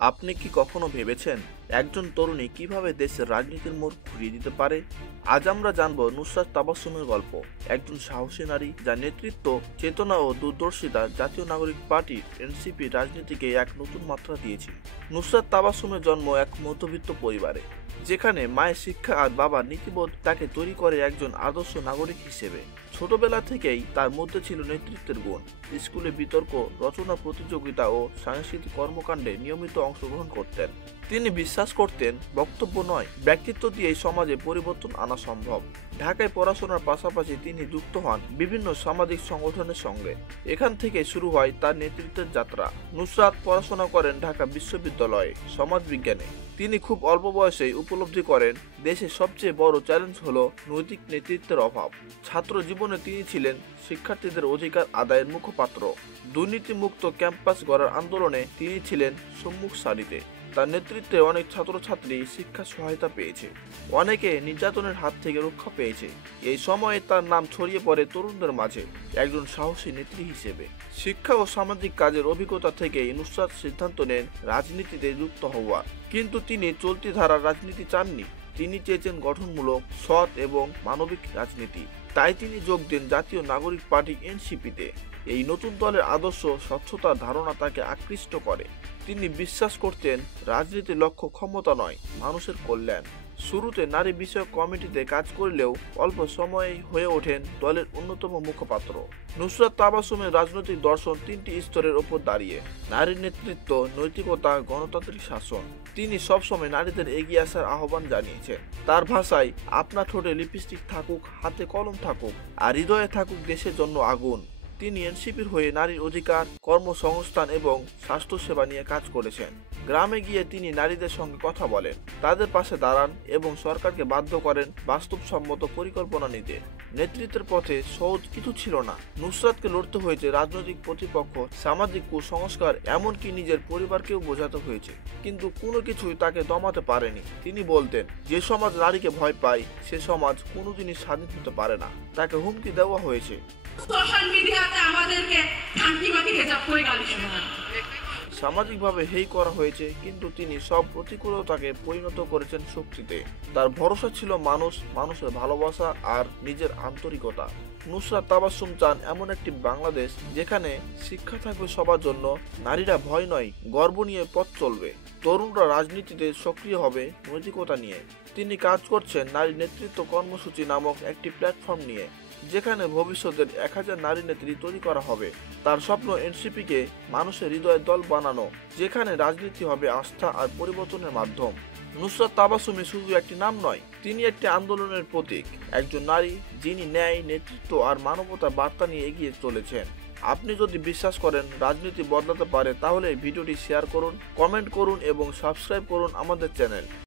আপনি কি কখনো ভেবেছেন একজন তরুণী কিভাবে দেশের রাজনীতির মোড় ঘুরিয়ে দিতে পারে? আজ আমরা জানব নুসরাত তাবাসসুমের গল্প, একজন সাহসী নারী যার নেতৃত্ব, চেতনা ও দূরদর্শিতা জাতীয় নাগরিক পার্টি এনসিপি রাজনীতিকে এক নতুন মাত্রা দিয়েছে। নুসরাত তাবাসসুমের জন্ম এক মধ্যবিত্ত পরিবারে, যেখানে মায়ের শিক্ষা আর বাবার নীতিবোধ তাকে তৈরি করে একজন আদর্শ নাগরিক হিসেবে। ছোটবেলা থেকেই তার মধ্যে ছিল নেতৃত্বের গুণ। স্কুলে বিতর্ক, রচনা প্রতিযোগিতা ও সাংস্কৃতিক কর্মকাণ্ডে নিয়মিত অংশগ্রহণ করতেন। তিনি বিশ্বাস করতেন বক্তব্য নয়, ব্যক্তিত্ব দিয়েই সমাজে পরিবর্তন আনা সম্ভব। ঢাকায় পড়াশোনার পাশাপাশি তিনি যুক্ত হন বিভিন্ন সামাজিক সংগঠনের সঙ্গে। এখান থেকে শুরু হয় তার নেতৃত্বের যাত্রা। নুসরাত পড়াশোনা করেন ঢাকা বিশ্ববিদ্যালয়ে সমাজবিজ্ঞানে। তিনি খুব অল্প বয়সেই উপলব্ধি করেন দেশের সবচেয়ে বড় চ্যালেঞ্জ হলো নৈতিক নেতৃত্বের অভাব। ছাত্র জীবনে তিনি ছিলেন শিক্ষার্থীদের অধিকার আদায়ের মুখপাত্র। দুর্নীতিমুক্ত ক্যাম্পাস গড়ার আন্দোলনে তিনি ছিলেন সম্মুখ সারিতে। তার নেতৃত্বে অনেক ছাত্রছাত্রী শিক্ষা সহায়তা পেয়েছে, অনেকে নির্যাতনের হাত থেকে রক্ষা পেয়েছে। এই সময়ে তার নাম ছড়িয়ে পড়ে তরুণদের মাঝে একজন সাহসী নেত্রী হিসেবে। শিক্ষা ও সামাজিক কাজের অভিজ্ঞতা থেকেই নুসরাত সিদ্ধান্ত নেন রাজনীতিতে যুক্ত হওয়ার। কিন্তু তিনি চলতি ধারার রাজনীতি চাননি। তিনি চেয়েছেন গঠনমূলক, সৎ এবং মানবিক রাজনীতি। তাই তিনি যোগ দেন জাতীয় নাগরিক পার্টি এনসিপিতে। এই নতুন দলের আদর্শ, স্বচ্ছতার ধারণা তাকে আকৃষ্ট করে। তিনি বিশ্বাস করতেন রাজনীতির লক্ষ্য ক্ষমতা নয়, মানুষের কল্যাণ। শুরুতে নারী বিষয়ক কমিটিতে কাজ করলেও অল্প সময়েই হয়ে ওঠেন দলের অন্যতম মুখপাত্র। নুসরাত তাবাসসুমের রাজনৈতিক দর্শন তিনটি স্তরের ওপর দাঁড়িয়ে: নারীর নেতৃত্ব, নৈতিকতা, গণতান্ত্রিক শাসন। তিনি সবসময় নারীদের এগিয়ে আসার আহ্বান জানিয়েছেন। তার ভাষায়, আপনার ঠোঁটে লিপস্টিক থাকুক, হাতে কলম থাকুক, আর হৃদয়ে থাকুক দেশের জন্য আগুন। তিনি এনসিপির হয়ে নারীর অধিকার, কর্মসংস্থান এবং স্বাস্থ্যসেবা নিয়ে কাজ করেছেন। গ্রামে গিয়ে তিনি নারীদের সঙ্গে কথা বলেন, তাদের পাশে দাঁড়ান এবং সরকারকে বাধ্য করেন বাস্তবসম্মত পরিকল্পনা নিতে। নেতৃত্বের পথে সহজ কিছু ছিল না। নুসরাতকে লড়তে হয়েছে রাজনৈতিক প্রতিপক্ষ, সামাজিক কুসংস্কার, এমনকি নিজের পরিবারকেও বোঝাতে হয়েছে। কিন্তু কোনো কিছুই তাকে দমাতে পারেনি। তিনি বলতেন, যে সমাজ নারীকে ভয় পায় সে সমাজ কোনোদিনই স্বাধীন হতে পারে না। তাকে হুমকি দেওয়া হয়েছে, সোশ্যাল মিডিয়াতে আমাদেরকে শান্তিবাদী হেজাব করে গালি শোনায়, সামাজিকভাবে হেয় করা হয়েছে, কিন্তু তিনি সব প্রতিকূলতাকে পরিণত করেছেন শক্তিতে। তার ভরসা ছিল মানুষ, মানুষের ভালোবাসা আর নিজের আন্তরিকতা। নুসরাত তাবাসসুম চান এমন একটি বাংলাদেশ যেখানে শিক্ষা থাকবে সবার জন্য, নারীরা ভয় নয়, গর্ব নিয়ে পথ চলবে, তরুণরা রাজনীতিতে সক্রিয় হবে নৈতিকতা নিয়ে। তিনি কাজ করছেন নারী নেতৃত্ব কর্মসূচি নামক একটি প্ল্যাটফর্ম নিয়ে, যেখানে ভবিষ্যতের 1000 নারী নেত্রী তৈরি করা হবে। তার স্বপ্ন এনসিপিকে মানুষের হৃদয়ের দল বানানো, যেখানে রাজনীতি হবে আস্থা আর পরিবর্তনের মাধ্যম। নুসরাত তাবাসসুম শুধু একটি নাম নয়, তিনি একটি আন্দোলনের প্রতীক, একজন নারী যিনি ন্যায়, নেতৃত্ব আর মানবতার বার্তা নিয়ে এগিয়ে চলেছেন। আপনি যদি বিশ্বাস করেন রাজনীতি বদলাতে পারে, তাহলে ভিডিওটি শেয়ার করুন, কমেন্ট করুন এবং সাবস্ক্রাইব করুন আমাদের চ্যানেল।